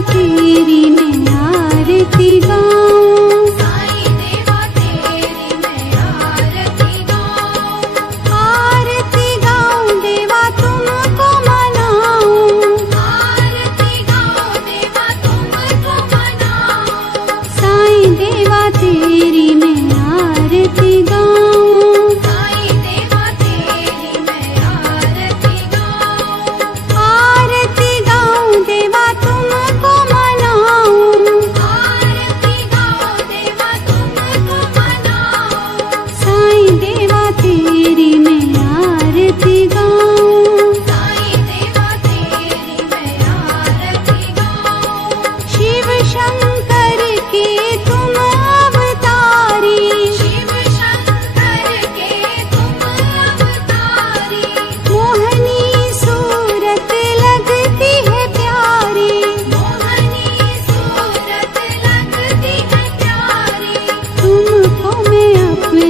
तेरी मैं आरती गाऊं, साईं देवा तेरी मैं आरती गाऊं, आरती गाऊं देवा तुमको मनाऊं, आरती गाऊं देवा तुमको मनाऊं, साईं देवा तेरी मैं आरती गाऊं, साईं देवा तेरी मैं आरती गाऊं, आरती गाऊं देवा तुमको मनाऊं, आरती गाऊं देवा तुमको मनाऊं, साईं देवा तेरी मैं आरती गाऊं, साईं देवा तेरी मैं आरती गाऊं, शिव शंकर के तुम अवतारी, शिव शंकर के तुम अवतारी, मोहनी सूरत लगती है प्यारी, मोहनी सूरत लगती है प्यारी, तुमको मैं अपने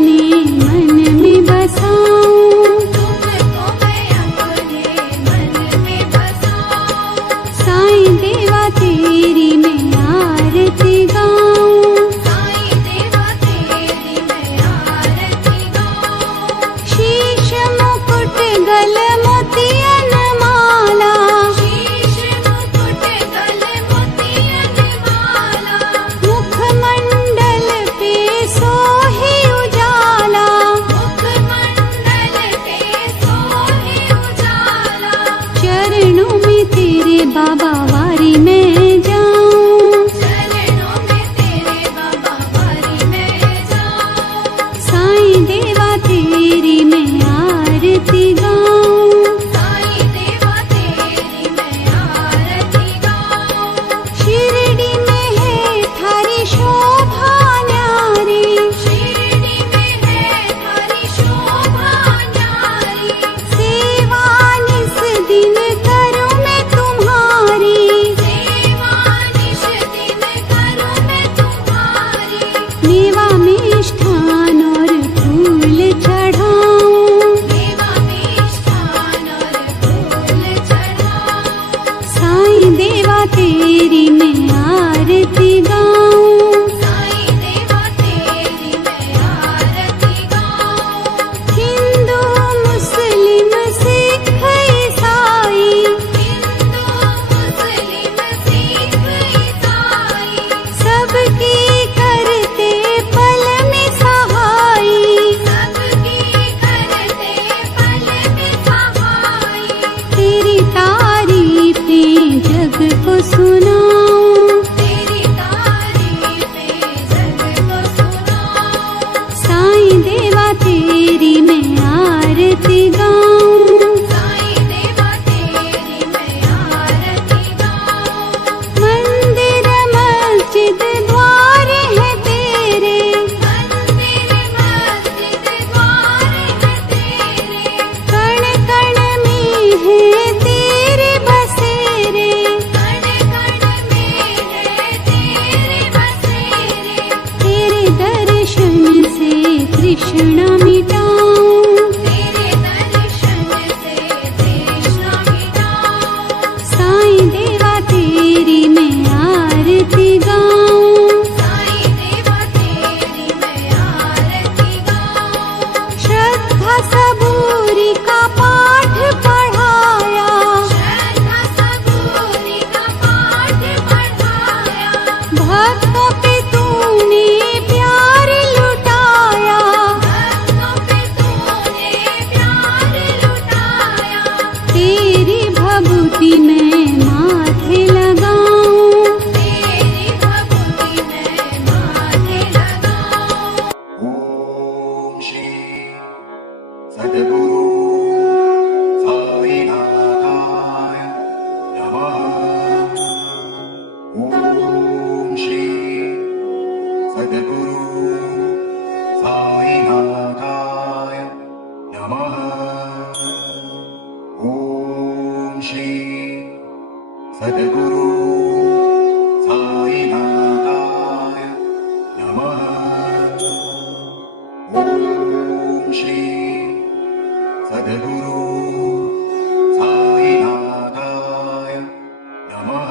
मन में बसाऊं, तुमको मैं अपने मन में बसाऊं, साईं देवा तेरी मैं आरती गाऊं, साईं देवा तेरी मैं आरती गाऊं, शीश मुकुट गल मोतियन माला, शीश मुकुट गल मोतियन माला, मुखमंडल पे सोहे उजाला, मुखमंडल पे सोहे उजाला, चरणों में तेरे बाबा वारी में जाऊं, चरणों में तेरे बाबा वारी में जाऊं, साईं देवा तेरी मैं आरती गाऊं, साईं देवा तेरी मैं आरती गाऊं, शिरडी में है थारी शोभा न्यारी, शिरडी में है थारी शोभा न्यारी, सेवा निस दिन करूं मैं तुम्हारी, सेवा निश दिन करूं मैं तुम्हारी, मेवा मिष्ठान और फूल चढ़ाऊं, देवा मिष्ठान और फूल चढ़ाऊं, साईं देवा तेरी मैं आरती गाऊं, साईं देवा तेरी मैं आरती गाऊं, हिंदू मुस्लिम सिख ईसाई, हिंदू मुस्लिम सिख ईसाई, सबकी करते पल में सहाई, सबकी करते पल में सहाई, तेरी तारीफें जग को सुनाऊं, तेरी तारीफें जग को सुनाऊं, साईं देवा तेरी मैं आरती गाऊं, साईं देवा तेरी मैं आरती गाऊं, मंदिर मस्जिद द्वार है तेरे, मंदिर मस्जिद द्वार है तेरे, कण कण में है तेरे बसेरे, कण कण में है तेरे बसेरे, तेरे दर्शन से तृष्णा मिटाऊं, तेरे दर्शन से तृष्णा मिटाऊं, साईं देवा तेरी मैं आरती गाऊं, साईं देवा तेरी मैं आरती गाऊं, श्रद्धा सबूरी का पाठ पढ़ाया, श्रद्धा सबूरी का पाठ पढ़ाया, भक्तों पे तूने प्यार लुटाया, भक्तों पे तूने प्यार लुटाया, तेरी भभूति मैं माथे लगाऊं, तेरी भभूति मैं माथे लगाऊं, ओम श्री सद्गुरु साईनाथाय नमः। ओम श्री सद्गुरु साईनाथाय नमः। ओम श्री सद्गुरु साईनाथाय नमः। ओम श्री सद्गुरु साईनाथाय नमः।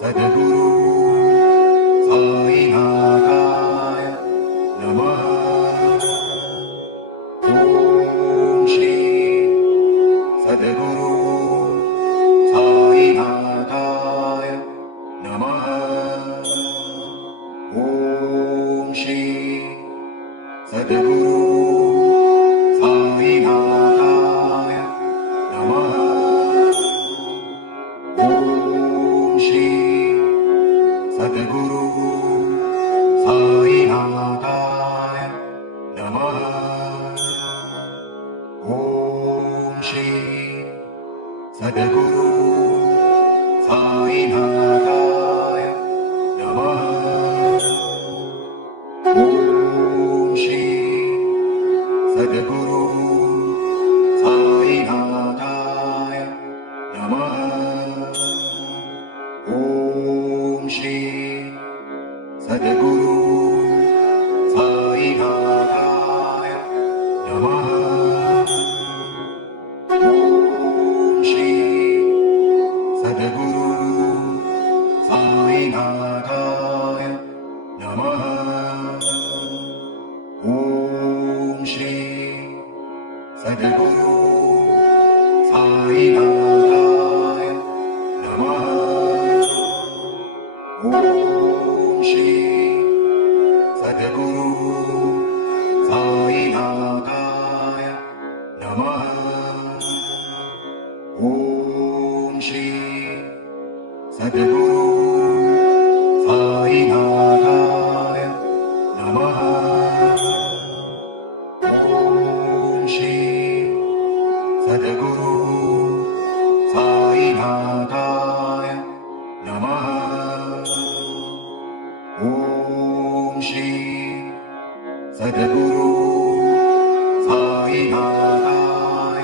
सद्गुरु साईनाथाय नमः ॐ श्री सद्गुरु साईनाथाय नमः ॐ श्री सद्गुरु साईनाथाय नमः ॐ श्री सद्गुरु साईनाथाय नमः ॐ श्री सद्गुरु साईनाथाय नमः ॐ श्री सद्गुरु साईनाथाय नमः ॐ श्री सद्गुरु साईनाथाय नमः ॐ श्री सद्गुरु साईनाथाय नमः ॐ श्री सद्गुरु साईनाथाय नमः ॐ श्री सद्गुरु साईनाथाय नमः ॐ श्री सद्गुरु साईनाथाय नमः ॐ श्री सद्गुरु साईनाथाय नमः ॐ श्री सद्गुरु साईनाथाय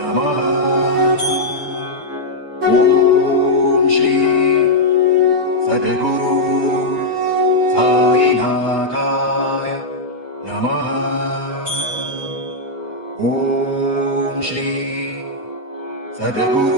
नमः ॐ श्री सद्गुरु साईनाथाय नमः ॐ श्री सद्गुरु